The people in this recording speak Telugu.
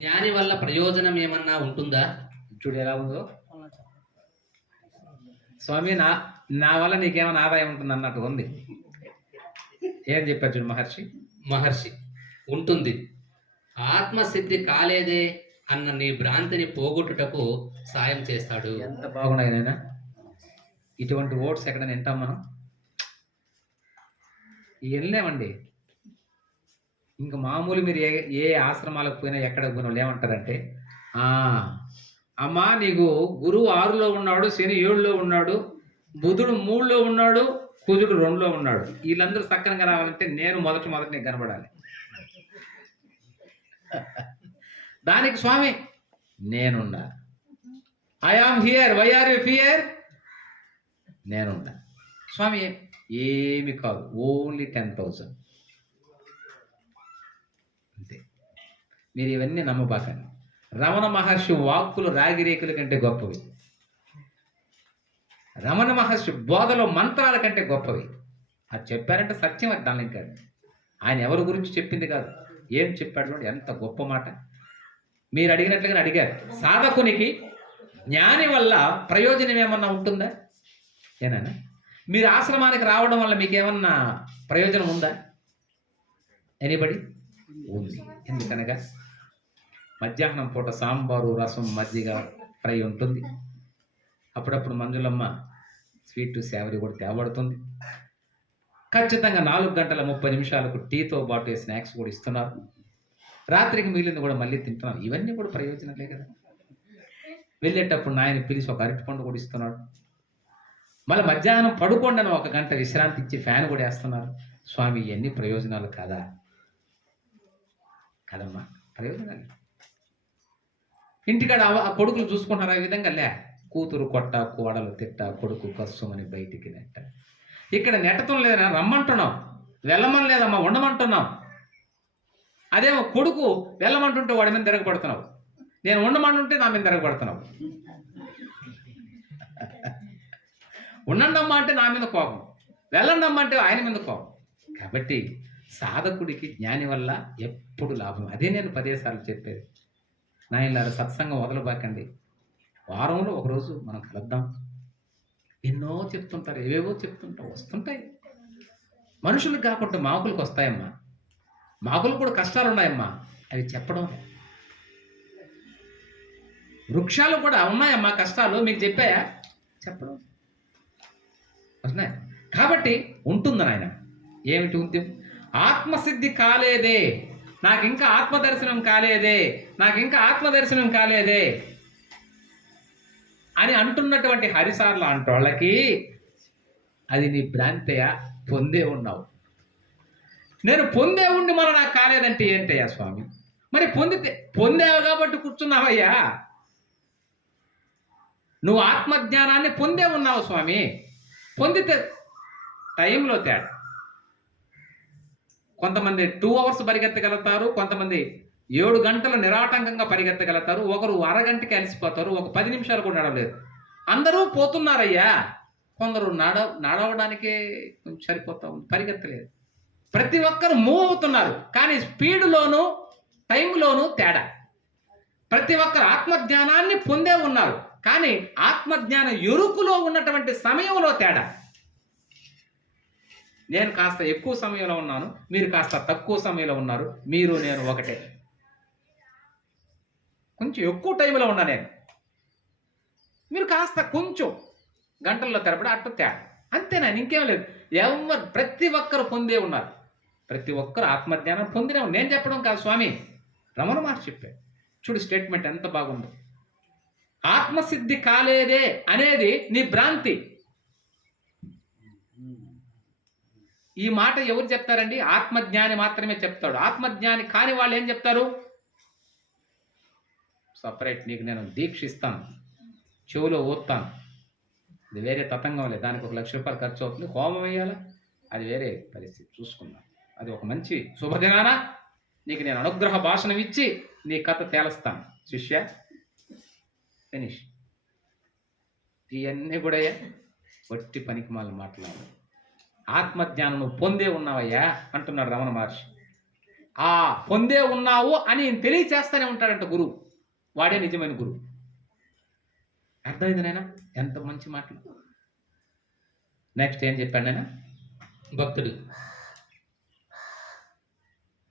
జ్ఞాని వల్ల ప్రయోజనం ఏమన్నా ఉంటుందా? చూడు ఎలా ఉందో. స్వామి నా నా వల్ల నీకేమైనా ఆదాయం ఉంటుంది అన్నట్టు ఉంది. ఏం చెప్పారు చూడు మహర్షి? మహర్షి ఉంటుంది. ఆత్మసిద్ధి కాలేదే అన్న నీ భ్రాంతిని పోగొట్టుటకు సాయం చేస్తాడు. ఎంత బాగున్నాయి నాయనా. ఇటువంటి ఓట్స్ ఎక్కడ వింటాం మనం? వెళ్ళలేమండి ఇంకా మామూలు మీరు ఏ ఏ ఆశ్రమాలకు పోయినా ఎక్కడ పోయినా వాళ్ళు ఏమంటారంటే అమ్మా నీకు గురువు ఆరులో ఉన్నాడు శని ఏడులో ఉన్నాడు బుధుడు మూడులో ఉన్నాడు కుజుడు రెండులో ఉన్నాడు. వీళ్ళందరూ సక్రంగా రావాలంటే నేను మొదటి మొదటి నీకు కనబడాలి. దానికి స్వామి నేనున్నా. I am here. Why are you fear? నేనున్నా. స్వామి ఏమి కాదు. Only ten thousand. మీరు ఇవన్నీ నమ్మబాకండి. రమణ మహర్షి వాక్కులు రాగిరేకుల కంటే గొప్పవి. రమణ మహర్షి బోధలో మంత్రాల కంటే గొప్పవి. అది చెప్పారంటే సత్యం అది దాని కాదు. ఆయన ఎవరి గురించి చెప్పింది కాదు. ఏం చెప్పాడు ఎంత గొప్ప మాట. మీరు అడిగినట్లుగా అడిగారు. సాధకునికి జ్ఞాని వల్ల ప్రయోజనం ఏమన్నా ఉంటుందా? ఏనా మీరు ఆశ్రమానికి రావడం వల్ల మీకేమన్నా ప్రయోజనం ఉందా? ఎనీబడి ఉంది ఎందుకనగా మధ్యాహ్నం పూట సాంబారు రసం మజ్జిగ ఫ్రై ఉంటుంది. అప్పుడప్పుడు మంజులమ్మ స్వీట్ సేవరి కూడా తేబడుతుంది. ఖచ్చితంగా నాలుగు గంటల ముప్పై నిమిషాలకు టీతో పాటు స్నాక్స్ కూడా ఇస్తున్నారు. రాత్రికి మిగిలింది కూడా మళ్ళీ తింటున్నాం ఇవన్నీ కూడా ప్రయోజనాలే కదా. వెళ్ళేటప్పుడు నాయన పిలిచి ఒక అరటిపండు కూడా ఇస్తున్నాడు. మళ్ళీ మధ్యాహ్నం పడుకోండి ఒక గంట విశ్రాంతి ఇచ్చి ఫ్యాన్ కూడా వేస్తున్నారు. స్వామి ఇవన్నీ ప్రయోజనాలు కాదా? కదమ్మా ప్రయోజనాలు ఇంటికాడ ఆ- కొడుకులు చూసుకుంటున్నారు ఆ విధంగా? లే కూతురు కొట్ట కోడలు తిట్ట కొడుకు కస్సుమని బయటికి నెట్ట. ఇక్కడ నెట్టతం లేదన్నా రమ్మంటున్నాం. వెళ్ళమని లేదమ్మా ఉండమంటున్నాం. అదేమో కొడుకు వెళ్ళమంటుంటే వాడి మీద తిరగబడుతున్నావు. నేను ఉండమంటుంటే నా మీద తిరగబడుతున్నావు. ఉండండమ్మా అంటే నా మీద కోపం. వెళ్ళండమ్మా అంటే ఆయన మీద కోపం. కాబట్టి సాధకుడికి జ్ఞాని వల్ల ఎప్పుడు లాభం. అదే నేను పదేసార్లు చెప్పేది. నాయనలారా సత్సంగం వదలబాకండి. వారంలో ఒకరోజు మనం కలుద్దాం. ఎన్నో చెప్తుంటారు ఏవేవో చెప్తుంటారు వస్తుంటాయి. మనుషులకు కాకుండా మాకులకు వస్తాయమ్మా. మాకులు కూడా కష్టాలు ఉన్నాయమ్మా అవి చెప్పడం వృక్షాలు కూడా ఉన్నాయమ్మా కష్టాలు. మీకు చెప్పాయా? చెప్పడం వస్తున్నాయి. కాబట్టి ఉంటుంది నాయన. ఏమిటి ఉద్యమం? ఆత్మసిద్ధి కాలేదే. నాకు ఇంకా ఆత్మదర్శనం కాలేదే. నాకు ఇంకా ఆత్మదర్శనం కాలేదే. అని అంటున్నటువంటి హరిసార్లంటో వాళ్ళకి అది నీ భ్రాంతయ పొందే ఉన్నావు. నేను పొందే ఉండి మన నాకు కాలేదంటే ఏంటయ్యా స్వామి? మరి పొందితే పొందావు కాబట్టి కూర్చున్నావయ్యా. నువ్వు ఆత్మజ్ఞానాన్ని పొందే ఉన్నావు స్వామి. పొందితే టైంలో తేడా. కొంతమంది టూ అవర్స్ పరిగెత్తగలుగుతారు కొంతమంది ఏడు గంటలు నిరాటంకంగా పరిగెత్తగలుగుతారు ఒకరు అరగంటకి అలసిపోతారు ఒక పది నిమిషాలు కూడా నడవలేదు అందరూ పోతున్నారయ్యా. కొందరు నడ నడవడానికే కొంచెం సరిపోతా ఉంది పరిగెత్తలేదు ప్రతి ఒక్కరు మూవ్ అవుతున్నారు కానీ స్పీడ్లోను టైంలోను తేడా. ప్రతి ఒక్కరు ఆత్మజ్ఞానాన్ని పొందే ఉన్నారు కానీ ఆత్మజ్ఞాన ఎరుకులో ఉన్నటువంటి సమయంలో తేడా. నేను కాస్త ఎక్కువ సమయంలో ఉన్నాను మీరు కాస్త తక్కువ సమయంలో ఉన్నారు మీరు నేను ఒకటే. కొంచెం ఎక్కువ టైంలో ఉన్నా నేను. మీరు కాస్త కొంచెం గంటల్లో తరబడి అట్ట తేడా. అంతేనా ఇంకేం లేదు. ఎవరు ప్రతి ఒక్కరు పొందే ఉన్నారు. ప్రతి ఒక్కరు ఆత్మజ్ఞానం పొందిన నేను చెప్పడం కాదు స్వామి రమణ మహర్షి చెప్పాడు చూడు స్టేట్మెంట్ ఎంత బాగుందో. ఆత్మసిద్ధి కాలేదే అనేది నీ భ్రాంతి. ఈ మాట ఎవరు చెప్తారండి? ఆత్మజ్ఞాని మాత్రమే చెప్తాడు. ఆత్మజ్ఞాని కాని వాళ్ళు ఏం చెప్తారు? సపరేట్ నీకు నేను దీక్షిస్తాను. చెవులో ఊత్తాను. ఇది వేరే తతంగం లేదు. దానికి ఒక లక్ష రూపాయలు ఖర్చు అవుతుంది. హోమం వేయాలా? అది వేరే పరిస్థితి. చూసుకుందాం. అది ఒక మంచి శుభదినాన నీకు నేను అనుగ్రహ భాషణం ఇచ్చి నీ కథ తేలుస్తాను. శిష్య ఫినిష్ ఇవన్నీ కూడా వట్టి పనికి మాలు మాట్లాడు. ఆత్మజ్ఞానం నువ్వు పొందే ఉన్నావయ్యా అంటున్నాడు రమణ మహర్షి. ఆ పొందే ఉన్నావు అని ఈయన తెలియచేస్తూనే ఉంటాడంట గురువు. వాడే నిజమైన గురువు. అర్థమైంది నాయన? ఎంత మంచి మాటలు. నెక్స్ట్ ఏం చెప్పాడు నాయన? భక్తుడు.